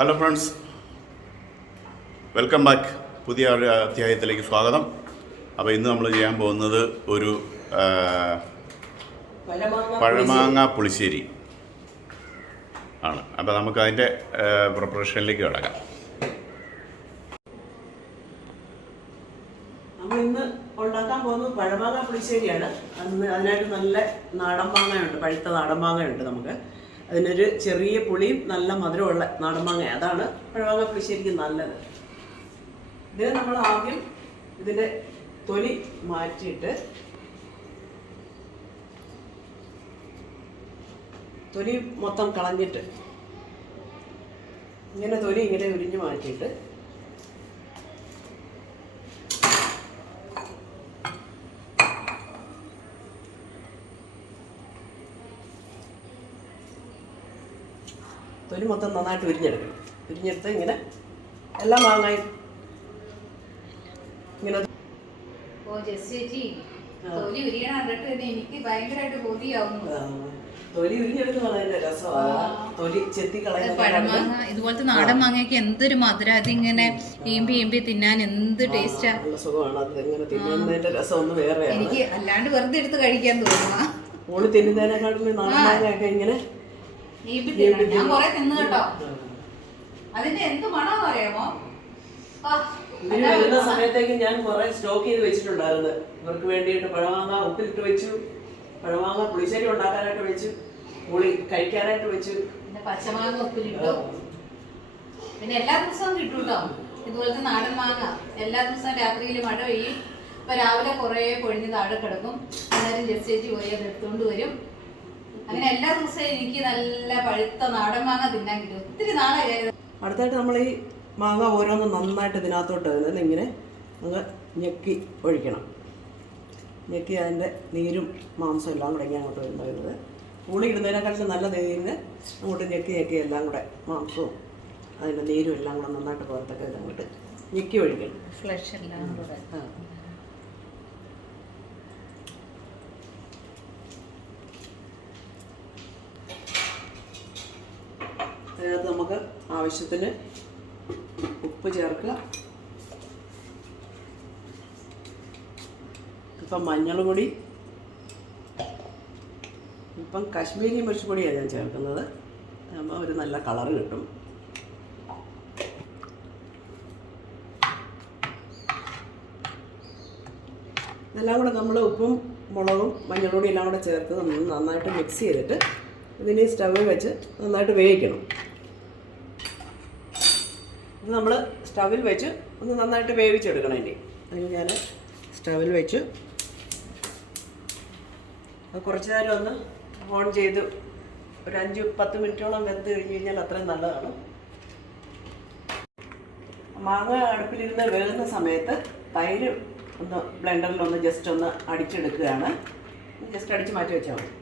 Hello friends, welcome back. പുതിയ ഒരു അധ്യായത്തിലേക്ക് സ്വാഗതം. അപ്പോൾ ഇന്ന് നമ്മൾ ചെയ്യാൻ പോകുന്നത് ഒരു പഴമാങ്ങ പുളിശ്ശേരി ആണ്. അപ്പോൾ നമുക്ക് അതിൻ്റെ പ്രിപ്പറേഷനിലേക്ക് കിടക്കാം. നമ്മൾ ഇന്ന് ഉണ്ടാക്കാൻ പോകുന്നത് പഴമാങ്ങ പുളിശ്ശേരിയാണ്. അതിനായിട്ട് നല്ല നാടൻ മാങ്ങയുണ്ട്, പഴുത്ത നാടൻ മാങ്ങയുണ്ട്. നമുക്ക് അതിനൊരു ചെറിയ പുളിയും നല്ല മധുരമുള്ള നാടൻ മാങ്ങ, അതാണ് പഴമാങ്ങ പുളിശ്ശേരിക്ക് നല്ലത്. ഇത് നമ്മൾ ആദ്യം ഇതിൻ്റെ തൊലി മാറ്റിയിട്ട് തൊലി മൊത്തം കളഞ്ഞിട്ട് ഇങ്ങനെ തൊലി ഇങ്ങനെ ഉരിഞ്ഞ് മാറ്റിയിട്ട് തൊലി മൊത്തം നന്നായിട്ട് ഉരിഞ്ഞെടുക്കണം. ഉരിഞ്ഞെടുത്ത് ഇങ്ങനെ എല്ലാ മാങ്ങയും ഇങ്ങനെ തൊലി ഉരിഞ്ഞെടുക്കുന്ന അതിന്റെ രസമാണ്. തൊലി ചെത്തി കളയുന്ന ഇതുപോലത്തെ നാടൻ മാങ്ങയ്ക്ക് എന്തൊരു മധുരം, അതിങ്ങനെ ഈമ്പി തിന്നാൻ എന്ത് ടേസ്റ്റാ. നല്ല സുഖമാണ്. അത് ഇങ്ങനെ തിന്നുന്നതിന്റെ രസം ഒന്ന് വേറെയാണ്. എനിക്ക് അല്ലാണ്ട് വെറുതെ എടുത്ത് കഴിക്കാൻ തോന്നുന്നു. ഓള് തിന്നുന്നതിനെക്കാട്ടിലും നാടൻ മാങ്ങയൊക്കെ ഇങ്ങനെ ഞാൻ കൊറേ തിന്നു കേട്ടോ. അതിന്റെ എന്ത് മണം അറിയാമോ? ഇതിന് വരുന്ന സമയത്തേക്ക് ഞാൻ കുറെ സ്റ്റോക്ക് ചെയ്ത് വെച്ചിട്ടുണ്ടായിരുന്നു. ഇവർക്ക് വേണ്ടിയിട്ട് പഴമാങ്ങ ഉപ്പിലിട്ട് വെച്ചു, പഴമാങ്ങ പുളിശ്ശേരി ഉണ്ടാക്കാനായിട്ട് വെച്ചു, പുളി കഴിക്കാനായിട്ട് വെച്ചു, പിന്നെ പച്ചമാങ്ങ ഉപ്പിലിട്ടു. പിന്നെ എല്ലാ ദിവസവും കിട്ടും കേട്ടോ ഇതുപോലത്തെ നാടൻ മാങ്ങ. എല്ലാ ദിവസവും രാത്രിയിൽ മഴ പെയ്യും. ഇപ്പൊ രാവിലെ കുറെ പൊഴിഞ്ഞ് താഴെ കിടക്കും. അന്നേരം ജസ്റ്റ് പോയി അത് എടുത്തുകൊണ്ട് വരും. അങ്ങനെ എല്ലാ ദിവസവും എനിക്ക് നല്ല പഴുത്ത നാടൻ മാങ്ങ തിന്നാൻ കിട്ടും. ഒത്തിരി നാളായി. അടുത്തായിട്ട് നമ്മൾ ഈ മാങ്ങ ഓരോന്നും നന്നായിട്ട് ഇതിനകത്തോട്ട് ഇങ്ങനെ അങ്ങ് ഞെക്കി ഒഴിക്കണം. ഞെക്കി അതിൻ്റെ നീരും മാംസവും എല്ലാം കൂടെ ഇങ്ങനെ അങ്ങോട്ട് വരുന്നത്. പുളി ഇടുന്നതിനെക്കാളും നല്ല നീരിന് അങ്ങോട്ട് ഞെക്കി എല്ലാം കൂടെ മാംസവും അതിൻ്റെ നീരും എല്ലാം കൂടെ നന്നായിട്ട് പുറത്തൊക്കെ അങ്ങോട്ട് ഞെക്കി ഒഴിക്കണം. ഫ്ലഷ് എല്ലാം കൂടെ. അതിനകത്ത് നമുക്ക് ആവശ്യത്തിന് ഉപ്പ് ചേർക്കുക. ഇപ്പം മഞ്ഞൾപ്പൊടി, ഇപ്പം കാശ്മീരി മിർച്ച് പൊടിയാണ് ഞാൻ ചേർക്കുന്നത്. അപ്പോൾ ഒരു നല്ല കളറ് കിട്ടും. ഇതെല്ലാം കൂടെ നമ്മൾ ഉപ്പും മുളകും മഞ്ഞൾപ്പൊടി എല്ലാം കൂടെ ചേർത്ത് നന്നായിട്ട് മിക്സ് ചെയ്തിട്ട് ഇതിനെ സ്റ്റവിൽ വെച്ച് നന്നായിട്ട് വേവിക്കണം. ഇത് നമ്മൾ സ്റ്റവിൽ വെച്ച് ഒന്ന് നന്നായിട്ട് വേവിച്ചെടുക്കണം. അതിന് ഞാൻ സ്റ്റവിൽ വെച്ച് കുറച്ച് നേരം ഒന്ന് ഓൺ ചെയ്ത് ഒരു 5-10 മിനിറ്റോളം വെന്ത് കഴിഞ്ഞ് കഴിഞ്ഞാൽ അത്രയും നല്ലതാണ്. മാങ്ങ അടുപ്പിലിരുന്ന് വേകുന്ന സമയത്ത് തൈര് ഒന്ന് ബ്ലെൻഡറിലൊന്ന് ജസ്റ്റ് ഒന്ന് അടിച്ചെടുക്കുകയാണ്. ജസ്റ്റ് അടിച്ച് മാറ്റി വെച്ചാൽ മതി.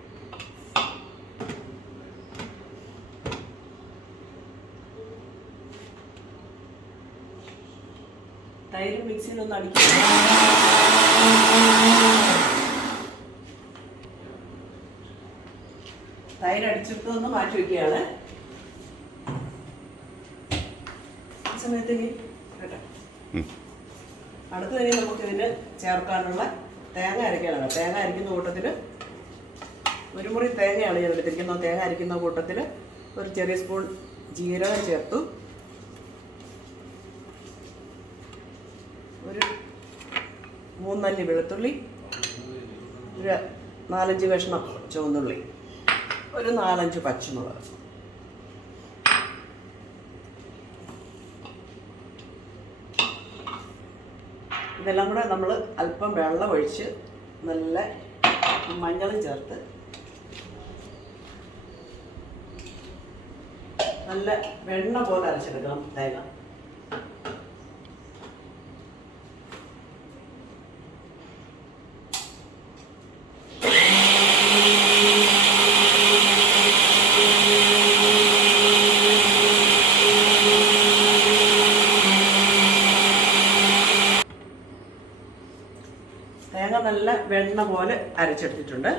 തൈര് മിക്സിയിലൊന്ന് അടിക്കുക. തൈര് അടിച്ചെടുത്തൊന്ന് മാറ്റി വയ്ക്കുകയാണ്. ഈ സമയത്തേക്ക് കേട്ടോ അടുത്ത തന്നെ നമുക്കിതിന് ചേർക്കാനുള്ള തേങ്ങ അരയ്ക്കാനാണ്. തേങ്ങ അരയ്ക്കുന്ന കൂട്ടത്തിൽ ഒരു മുറി തേങ്ങയാണ് ഞാൻ എടുത്തിരിക്കുന്നത്. തേങ്ങ അരയ്ക്കുന്ന കൂട്ടത്തിൽ ഒരു ചെറിയ സ്പൂൺ ജീരകം ചേർത്തു, ഒരു 3 അല്ലി വെളുത്തുള്ളി, ഒരു 4-5 കഷ്ണം ചുവന്നുള്ളി, ഒരു 4-5 പച്ചമുളക്. ഇതെല്ലാം കൂടെ നമ്മൾ അല്പം വെള്ളം ഒഴിച്ച് നല്ല മഞ്ഞളും ചേർത്ത് നല്ല വെണ്ണ പോലെ അരച്ചെടുക്കണം തേങ്ങ. തേങ്ങ നല്ല വെണ്ണ പോലെ അരച്ചെടുത്തിട്ടുണ്ട്.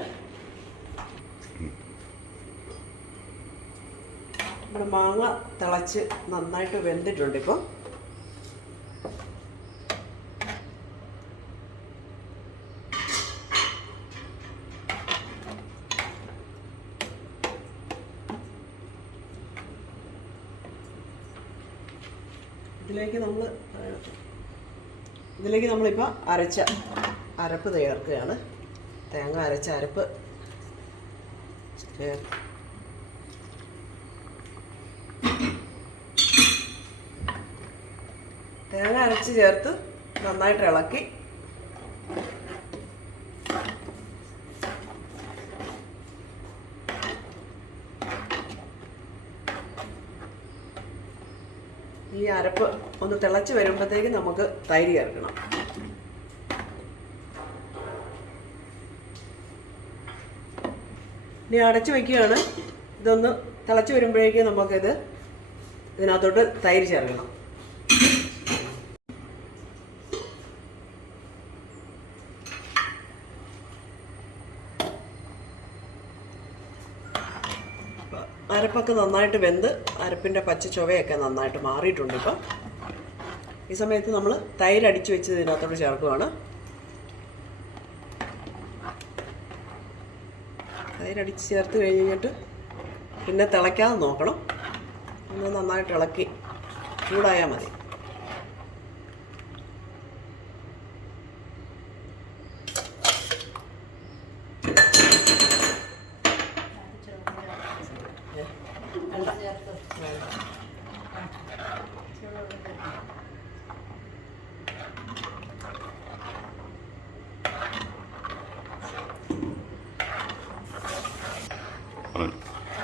നമ്മുടെ മാങ്ങ തിളച്ച് നന്നായിട്ട് വെന്തിട്ടുണ്ട് ഇപ്പോൾ. ഇതിലേക്ക് നമ്മളിപ്പോൾ അരച്ച അരപ്പ് ചേർക്കുകയാണ്. തേങ്ങ അരച്ച അരപ്പ് തേങ്ങ അരച്ച് ചേർത്ത് നന്നായിട്ട് ഇളക്കി ഈ അരപ്പ് ഒന്ന് തിളച്ച് വരുമ്പോഴത്തേക്ക് നമുക്ക് തൈര് ചേർക്കണം. ഇനി അടച്ചു വയ്ക്കുകയാണ്. ഇതൊന്ന് തിളച്ച് വരുമ്പോഴേക്കും നമുക്കിത് ഇതിനകത്തോട്ട് തൈര് ചേർക്കണം. അരപ്പൊക്കെ നന്നായിട്ട് വെന്ത് അരപ്പിൻ്റെ പച്ച ചുവയൊക്കെ നന്നായിട്ട് മാറിയിട്ടുണ്ട്. ഇപ്പം ഈ സമയത്ത് നമ്മൾ തൈര് അടിച്ചു വെച്ച് ഇതിനകത്തോട്ട് ചേർക്കുകയാണ്. തൈരടിച്ച് ചേർത്ത് കഴിഞ്ഞിട്ട് പിന്നെ തിളയ്ക്കാതെ നോക്കണം. ഒന്ന് നന്നായിട്ട് ഇളക്കി ചൂടായാൽ മതി.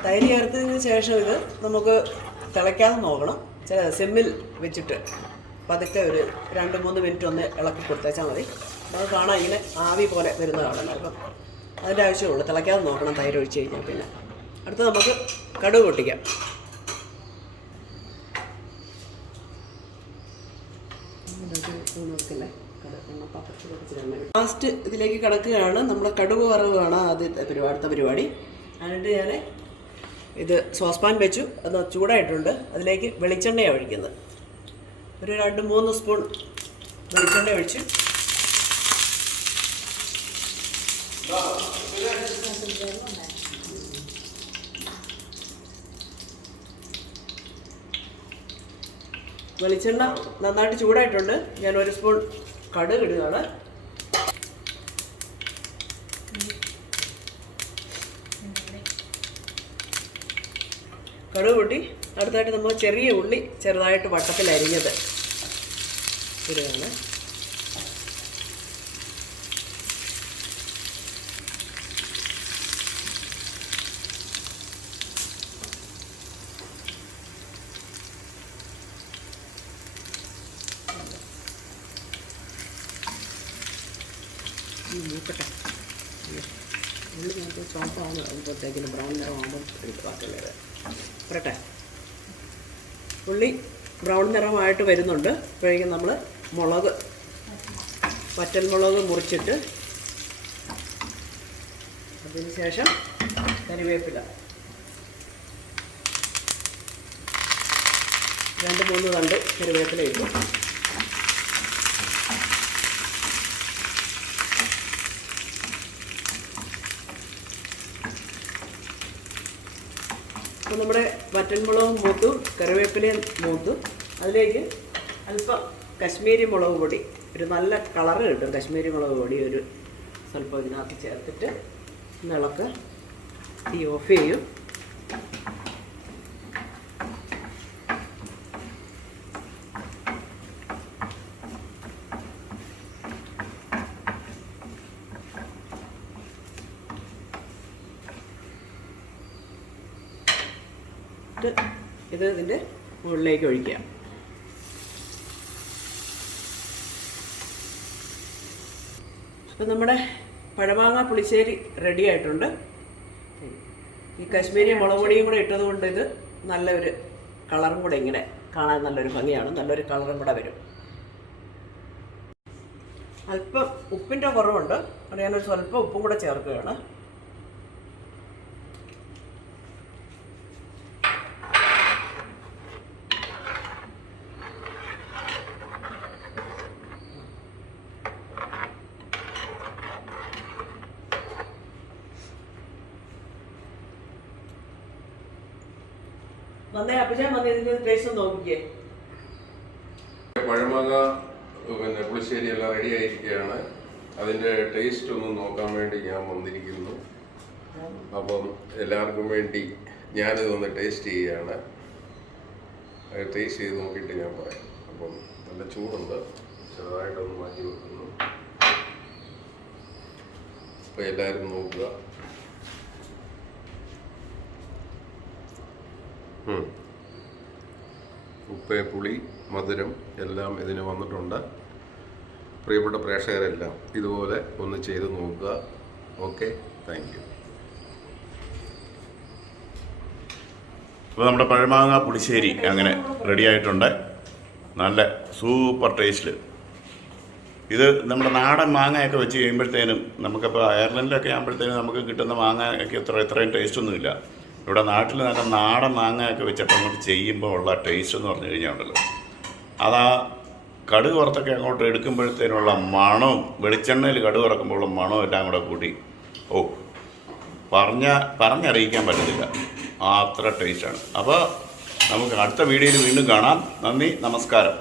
തൈര് ചേർത്തതിന് ശേഷം ഇത് നമുക്ക് തിളയ്ക്കാതെ നോക്കണം. സെമ്മിൽ വെച്ചിട്ട് പതുക്കെ ഒരു 2-3 മിനിറ്റ് ഒന്ന് ഇളക്കി കൊടുത്തേച്ചാൽ മതി. നമുക്ക് കാണാം ഇങ്ങനെ ആവി പോലെ വരുന്ന കാണല്ലോ. അപ്പം അതിൻ്റെ ആവശ്യമുള്ളൂ. തിളയ്ക്കാതെ നോക്കണം തൈര് ഒഴിച്ച് കഴിഞ്ഞാൽ. പിന്നെ അടുത്ത് നമുക്ക് കടുക് പൊട്ടിക്കാം. ലാസ്റ്റ് ഇതിലേക്ക് കിടക്കുകയാണ് നമ്മുടെ കടുക് വറവാണ് അടുത്ത പരിപാടി. എന്നിട്ട് ഞാൻ ഇത് സോസ്പാൻ വെച്ചു. അത് ചൂടായിട്ടുണ്ട്. അതിലേക്ക് വെളിച്ചെണ്ണയാണ് ഒഴിക്കുന്നത്. ഒരു 2-3 സ്പൂൺ വെളിച്ചെണ്ണ ഒഴിച്ചു. വെളിച്ചെണ്ണ നന്നായിട്ട് ചൂടായിട്ടുണ്ട്. ഞാൻ 1 സ്പൂൺ കടുക് ഇടുകയാണ്. കടുക് പൊട്ടി. അടുത്തായിട്ട് നമ്മൾ ചെറിയ ഉള്ളി ചെറുതായിട്ട് വട്ടത്തിൽ അരിഞ്ഞത് ഇടുകയാണ്. മൂക്കട്ടെ. ഉള്ളി നമുക്ക് ചോപ്പാണ്. അതുപോലത്തേക്കിന് ബ്രൗൺ നിറമാകുമ്പം എടുത്ത് ബാക്കിയുള്ളത് പറട്ടെ. ഉള്ളി ബ്രൗൺ നിറമായിട്ട് വരുന്നുണ്ട്. അപ്പോഴേക്കും നമ്മൾ മുളക്, വറ്റൽമുളക് മുറിച്ചിട്ട് അതിന് ശേഷം കറിവേപ്പില 2-3 തണ്ട് കറിവേപ്പില ഇട്ടു. അപ്പോൾ നമ്മുടെ വറ്റൽമുളകും മൂത്തു, കറിവേപ്പിലയും മൂത്തു. അതിലേക്ക് അല്പം കശ്മീരി മുളക് പൊടി, ഒരു നല്ല കളറ് കിട്ടും. കശ്മീരി മുളക് പൊടി ഒരു സ്വല്പം ഇതിനകത്ത് ചേർത്തിട്ട് ഇളക്ക്. തീ ഓഫ് ചെയ്യും. ഇത് ഇതിൻ്റെ മുകളിലേക്ക് ഒഴിക്കുക. അപ്പം നമ്മുടെ പഴമാങ്ങ പുളിശ്ശേരി റെഡി ആയിട്ടുണ്ട്. ഈ കശ്മീരി മുളക് പൊടിയും കൂടെ ഇട്ടത് കൊണ്ട് ഇത് നല്ലൊരു കളറും കൂടെ, ഇങ്ങനെ കാണാൻ നല്ലൊരു ഭംഗിയാണ്. നല്ലൊരു കളറും കൂടെ വരും. അല്പം ഉപ്പിൻ്റെ കുറവുണ്ട്. അത് ഞാനൊരു സ്വല്പം ഉപ്പും കൂടെ ചേർക്കുകയാണ്. വന്നേ അപ്പച്ചാൻ വന്ന് ഇതിന്റെ ടേസ്റ്റ് നോക്കിക്കേ. പഴമാങ്ങ പിന്നെ പുളിശ്ശേരി എല്ലാം റെഡി ആയിരിക്കുകയാണ്. അതിൻ്റെ ടേസ്റ്റ് ഒന്ന് നോക്കാൻ വേണ്ടി ഞാൻ വന്നിരിക്കുന്നു. അപ്പം എല്ലാവർക്കും വേണ്ടി ഞാനിതൊന്ന് ടേസ്റ്റ് ചെയ്യുകയാണ്. ടേസ്റ്റ് ചെയ്ത് നോക്കിയിട്ട് ഞാൻ പറയാം. അപ്പം നല്ല ചൂടുണ്ട്, ചെറുതായിട്ടൊന്ന് മാറ്റി വെക്കുന്നു. അപ്പോൾ എല്ലാവരും നോക്കുക. ഉപ്പ്, പുളി, മധുരം എല്ലാം ഇതിന് വന്നിട്ടുണ്ട്. പ്രിയപ്പെട്ട പ്രേക്ഷകരെല്ലാം ഇതുപോലെ ഒന്ന് ചെയ്ത് നോക്കുക. Okay, thank you. അപ്പോൾ നമ്മുടെ പഴമാങ്ങ പുളിശ്ശേരി അങ്ങനെ റെഡി ആയിട്ടുണ്ട്. നല്ല സൂപ്പർ ടേസ്റ്റിൽ. ഇത് നമ്മുടെ നാടൻ മാങ്ങയൊക്കെ വെച്ച് കഴിയുമ്പോഴത്തേനും നമുക്കിപ്പോൾ അയർലൻഡിലൊക്കെ ആകുമ്പോഴത്തേനും നമുക്ക് കിട്ടുന്ന മാങ്ങയൊക്കെ ഇത്രയും ടേസ്റ്റൊന്നുമില്ല. ഇവിടെ നാട്ടിൽ നല്ല നാടൻ മാങ്ങയൊക്കെ വെച്ചിട്ട് അങ്ങോട്ട് ചെയ്യുമ്പോൾ ഉള്ള ടേസ്റ്റ് എന്ന് പറഞ്ഞു കഴിഞ്ഞാൽ ഉണ്ടല്ലോ, അതാ കടുക് വറുത്തൊക്കെ അങ്ങോട്ട് എടുക്കുമ്പോഴത്തേനുള്ള മണവും വെളിച്ചെണ്ണയിൽ കടുക് വറക്കുമ്പോൾ ഉള്ള മണവും എല്ലാം കൂടെ കൂട്ടി പറഞ്ഞറിയിക്കാൻ പറ്റത്തില്ല, അത്ര ടേസ്റ്റാണ്. അപ്പോൾ നമുക്ക് അടുത്ത വീഡിയോയിൽ വീണ്ടും കാണാം. നന്ദി, നമസ്കാരം.